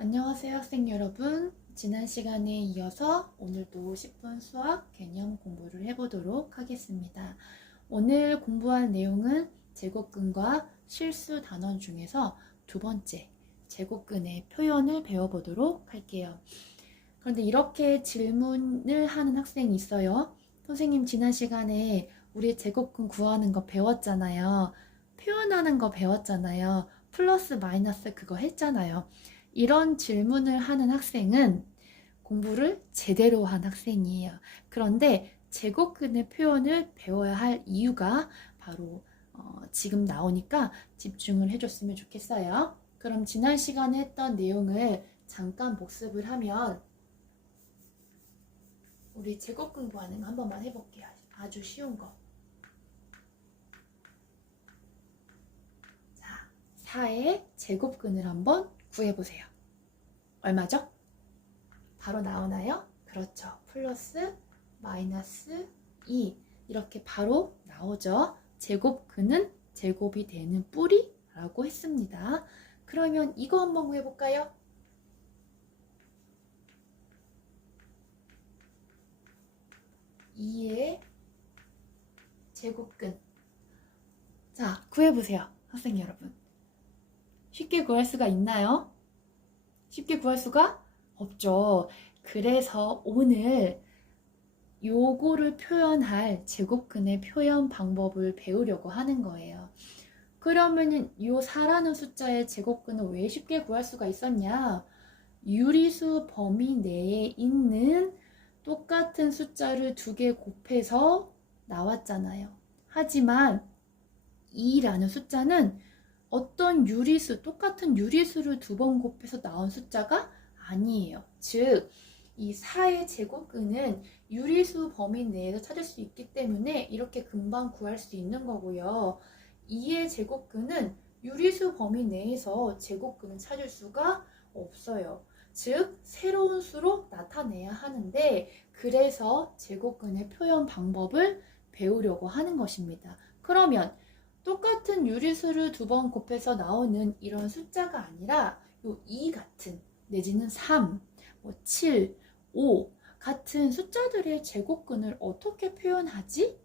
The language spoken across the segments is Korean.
안녕하세요, 학생 여러분. 지난 시간에 이어서 오늘도 10분 수학 개념 공부를 해보도록 하겠습니다. 오늘 공부할 내용은 제곱근과 실수 단원 중에서 두 번째, 제곱근의 표현을 배워보도록 할게요. 그런데 이렇게 질문을 하는 학생이 있어요. 선생님, 지난 시간에 우리 제곱근 구하는 거 배웠잖아요. 표현하는 거 배웠잖아요. 플러스 마이너스 그거 했잖아요. 이런 질문을 하는 학생은 공부를 제대로 한 학생이에요. 그런데 제곱근의 표현을 배워야 할 이유가 바로 지금 나오니까 집중을 해줬으면 좋겠어요. 그럼 지난 시간에 했던 내용을 잠깐 복습을 하면 우리 제곱근 구하는 거 한 번만 해볼게요. 아주 쉬운 거. 자, 4의 제곱근을 한번 구해보세요. 얼마죠? 바로 나오나요? 그렇죠. 플러스 마이너스 2 이렇게 바로 나오죠. 제곱근은 제곱이 되는 뿌리라고 했습니다. 그러면 이거 한번 구해볼까요? 2의 제곱근. 자, 구해보세요. 학생 여러분. 쉽게 구할 수가 있나요? 쉽게 구할 수가 없죠. 그래서 오늘 요거를 표현할 제곱근의 표현 방법을 배우려고 하는 거예요. 그러면은 요 4라는 숫자의 제곱근을 왜 쉽게 구할 수가 있었냐? 유리수 범위 내에 있는 똑같은 숫자를 2개 곱해서 나왔잖아요. 하지만 2라는 숫자는 어떤 유리수, 똑같은 유리수를 2번 곱해서 나온 숫자가 아니에요. 즉, 이 4의 제곱근은 유리수 범위 내에서 찾을 수 있기 때문에 이렇게 금방 구할 수 있는 거고요. 2의 제곱근은 유리수 범위 내에서 제곱근을 찾을 수가 없어요. 즉, 새로운 수로 나타내야 하는데 그래서 제곱근의 표현 방법을 배우려고 하는 것입니다. 그러면 똑같은 유리수를 2번 곱해서 나오는 이런 숫자가 아니라 요 2 같은 내지는 3, 7, 5 같은 숫자들의 제곱근을 어떻게 표현하지?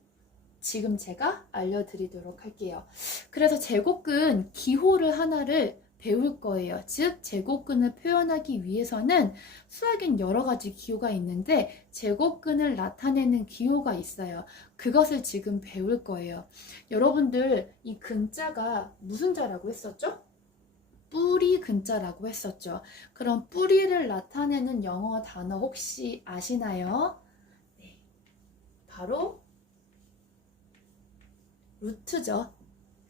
지금 제가 알려드리도록 할게요. 그래서 제곱근 기호를 하나를 배울 거예요. 즉 제곱근을 표현하기 위해서는 수학엔 여러 가지 기호가 있는데 제곱근을 나타내는 기호가 있어요. 그것을 지금 배울 거예요. 여러분들 이 근자가 무슨 자라고 했었죠? 뿌리 근자라고 했었죠. 그럼 뿌리를 나타내는 영어 단어 혹시 아시나요? 네, 바로 루트죠.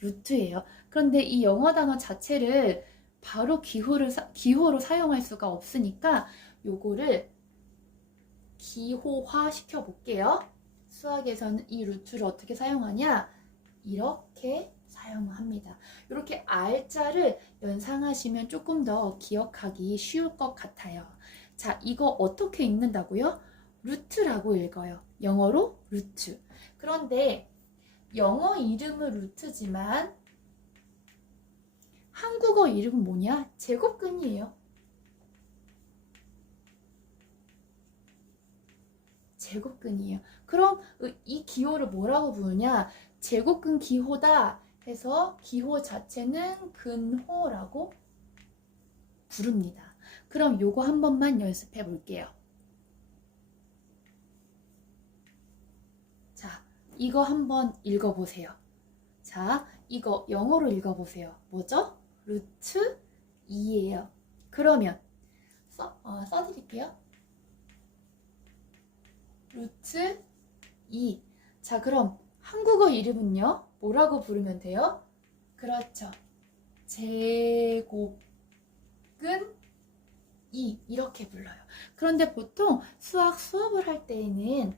루트예요. 그런데 이 영어 단어 자체를 바로 기호로 사용할 수가 없으니까 요거를 기호화 시켜 볼게요. 수학에서는 이 루트를 어떻게 사용하냐? 이렇게 사용합니다. 이렇게 R자를 연상하시면 조금 더 기억하기 쉬울 것 같아요. 자, 이거 어떻게 읽는다고요? 루트라고 읽어요. 영어로 루트. 그런데 영어 이름은 루트지만 한국어 이름은 뭐냐? 제곱근이에요. 제곱근이에요. 그럼 이 기호를 뭐라고 부르냐? 제곱근 기호다 해서 기호 자체는 근호라고 부릅니다. 그럼 요거 한 번만 연습해 볼게요. 자, 이거 한번 읽어보세요. 자, 이거 영어로 읽어보세요. 뭐죠? 루트 2예요. 그러면 써드릴게요. 루트 2. 자, 그럼 한국어 이름은요? 뭐라고 부르면 돼요? 그렇죠. 제곱근 2 이렇게 불러요. 그런데 보통 수업을 할 때에는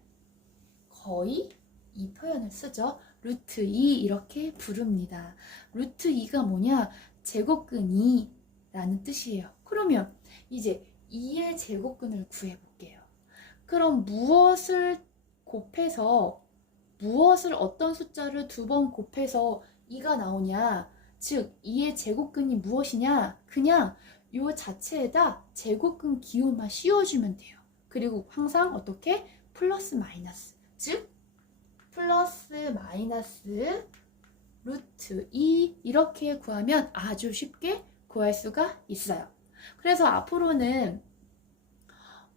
거의 이 표현을 쓰죠. 루트 2 이렇게 부릅니다. 루트 2가 뭐냐? 제곱근 2 라는 뜻이에요. 그러면 이제 2의 제곱근을 구해볼게요. 그럼 무엇을 어떤 숫자를 2번 곱해서 2가 나오냐? 즉 2의 제곱근이 무엇이냐? 그냥 요 자체에다 제곱근 기호만 씌워주면 돼요. 그리고 항상 어떻게? 플러스 마이너스. 즉 플러스 마이너스 루트 2 이렇게 구하면 아주 쉽게 구할 수가 있어요. 그래서 앞으로는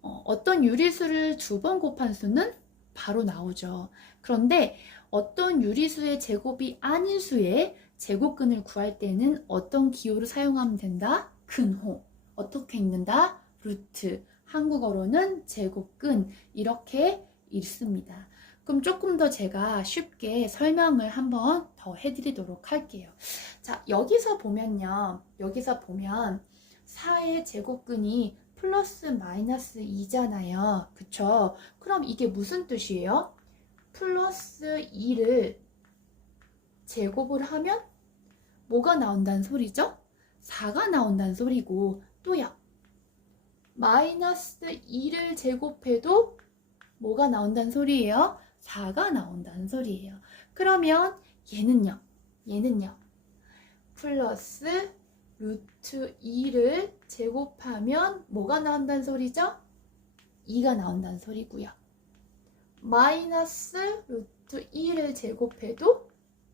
어떤 유리수를 2번 곱한 수는 바로 나오죠. 그런데 어떤 유리수의 제곱이 아닌 수의 제곱근을 구할 때는 어떤 기호를 사용하면 된다? 근호. 어떻게 읽는다? 루트. 한국어로는 제곱근. 이렇게 읽습니다. 그럼 조금 더 제가 쉽게 설명을 한번 더 해드리도록 할게요. 자, 여기서 보면요. 여기서 보면 4의 제곱근이 플러스 마이너스 2잖아요. 그쵸? 그럼 이게 무슨 뜻이에요? 플러스 2를 제곱을 하면 뭐가 나온다는 소리죠? 4가 나온다는 소리고, 또요. 마이너스 2를 제곱해도 뭐가 나온다는 소리예요? 4가 나온다는 소리예요. 그러면 얘는요. 플러스 루트 2를 제곱하면 뭐가 나온다는 소리죠? 2가 나온다는 소리고요. 마이너스 루트 2를 제곱해도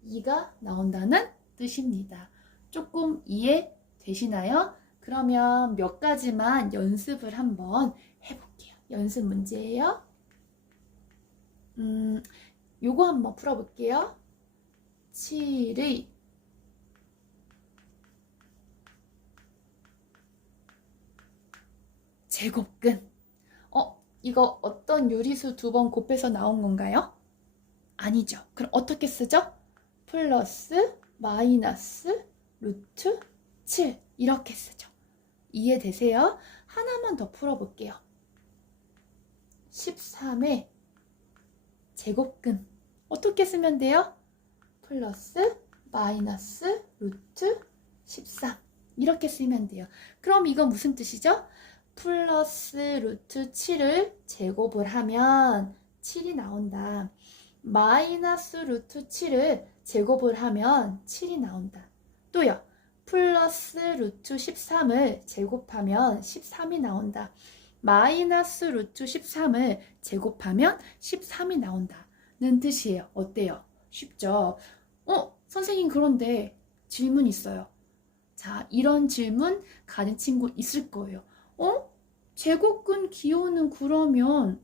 2가 나온다는 뜻입니다. 조금 이해되시나요? 그러면 몇 가지만 연습을 한번 해볼게요. 연습 문제예요. 요거 한번 풀어볼게요. 7의 제곱근. 이거 어떤 유리수 2번 곱해서 나온 건가요? 아니죠. 그럼 어떻게 쓰죠? 플러스 마이너스 루트 7 이렇게 쓰죠. 이해되세요? 하나만 더 풀어볼게요. 13의 제곱근 어떻게 쓰면 돼요? 플러스 마이너스 루트 13 이렇게 쓰면 돼요. 그럼 이건 무슨 뜻이죠? 플러스 루트 7을 제곱을 하면 7이 나온다. 마이너스 루트 7을 제곱을 하면 7이 나온다. 또요. 플러스 루트 13을 제곱하면 13이 나온다. 마이너스 루트 13을 제곱하면 13이 나온다는 뜻이에요. 어때요? 쉽죠? 선생님 그런데 질문 있어요. 자, 이런 질문 가진 친구 있을 거예요. 제곱근 기호는 그러면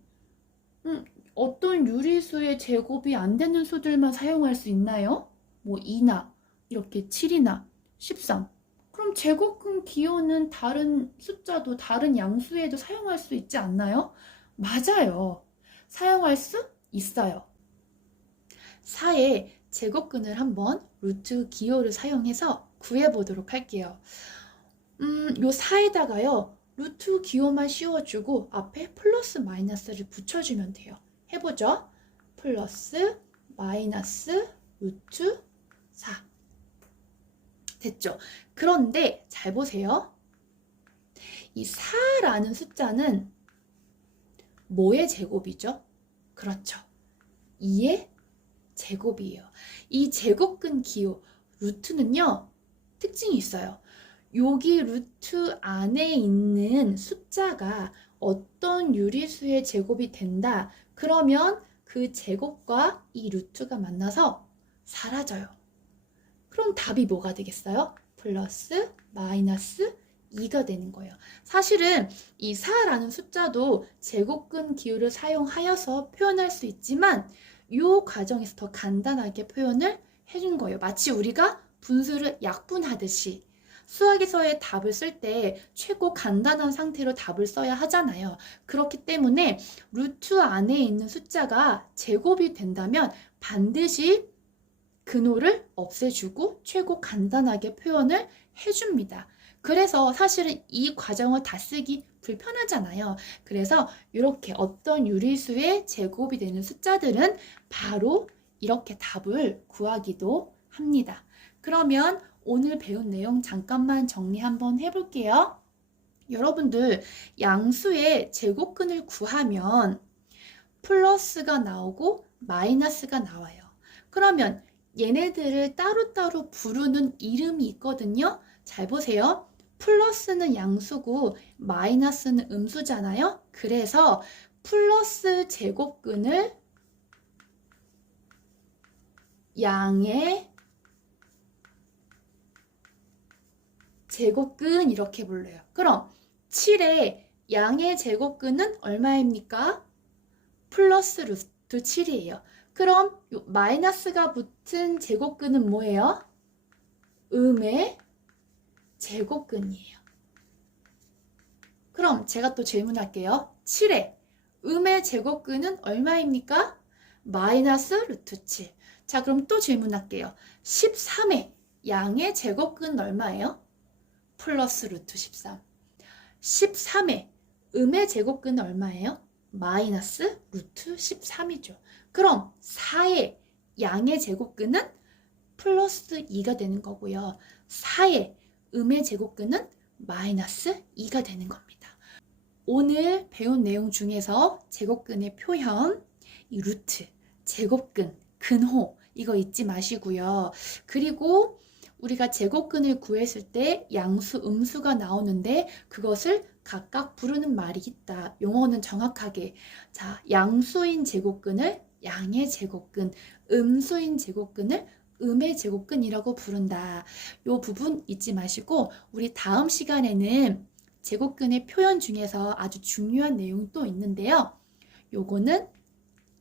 어떤 유리수의 제곱이 안 되는 수들만 사용할 수 있나요? 뭐 2나 이렇게 7이나 13. 그럼 제곱근 기호는 다른 숫자도 다른 양수에도 사용할 수 있지 않나요? 맞아요. 사용할 수 있어요. 4의 제곱근을 한번 루트 기호를 사용해서 구해보도록 할게요. 요 4에다가요. 루트 기호만 씌워주고 앞에 플러스 마이너스를 붙여주면 돼요. 해보죠. 플러스 마이너스 루트 4 됐죠? 그런데 잘 보세요. 이 4라는 숫자는 뭐의 제곱이죠? 그렇죠. 2의 제곱이에요. 이 제곱근 기호 루트는요. 특징이 있어요. 여기 루트 안에 있는 숫자가 어떤 유리수의 제곱이 된다. 그러면 그 제곱과 이 루트가 만나서 사라져요. 그럼 답이 뭐가 되겠어요? 플러스 마이너스 2가 되는 거예요. 사실은 이 4라는 숫자도 제곱근 기호를 사용하여서 표현할 수 있지만 이 과정에서 더 간단하게 표현을 해준 거예요. 마치 우리가 분수를 약분하듯이 수학에서의 답을 쓸 때 최고 간단한 상태로 답을 써야 하잖아요. 그렇기 때문에 루트 안에 있는 숫자가 제곱이 된다면 반드시 근호를 없애주고 최고 간단하게 표현을 해줍니다. 그래서 사실은 이 과정을 다 쓰기 불편하잖아요. 그래서 이렇게 어떤 유리수의 제곱이 되는 숫자들은 바로 이렇게 답을 구하기도 합니다. 그러면 오늘 배운 내용 잠깐만 정리 한번 해볼게요. 여러분들 양수의 제곱근을 구하면 플러스가 나오고 마이너스가 나와요. 그러면 얘네들을 따로따로 부르는 이름이 있거든요. 잘 보세요. 플러스는 양수고 마이너스는 음수잖아요. 그래서 플러스 제곱근을 양의 제곱근 이렇게 불러요. 그럼 7의 양의 제곱근은 얼마입니까? 플러스 루트 7이에요. 그럼 요 마이너스가 붙은 제곱근은 뭐예요? 음의 제곱근이에요. 그럼 제가 또 질문할게요. 7의 음의 제곱근은 얼마입니까? 마이너스 루트 7. 자, 그럼 또 질문할게요. 13의 양의 제곱근은 얼마예요? 플러스 루트 13. 13의 음의 제곱근은 얼마예요? 마이너스 루트 13이죠. 그럼 4의 양의 제곱근은 플러스 2가 되는 거고요. 4의 음의 제곱근은 마이너스 2가 되는 겁니다. 오늘 배운 내용 중에서 제곱근의 표현, 이 루트, 제곱근, 근호 이거 잊지 마시고요. 그리고 우리가 제곱근을 구했을 때 양수, 음수가 나오는데 그것을 각각 부르는 말이 있다. 용어는 정확하게 자, 양수인 제곱근을 양의 제곱근, 음수인 제곱근을 음의 제곱근이라고 부른다. 이 부분 잊지 마시고 우리 다음 시간에는 제곱근의 표현 중에서 아주 중요한 내용 또 있는데요. 요거는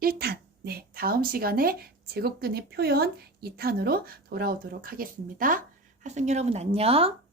1탄. 네, 다음 시간에 제곱근의 표현 2탄으로 돌아오도록 하겠습니다. 학생 여러분 안녕.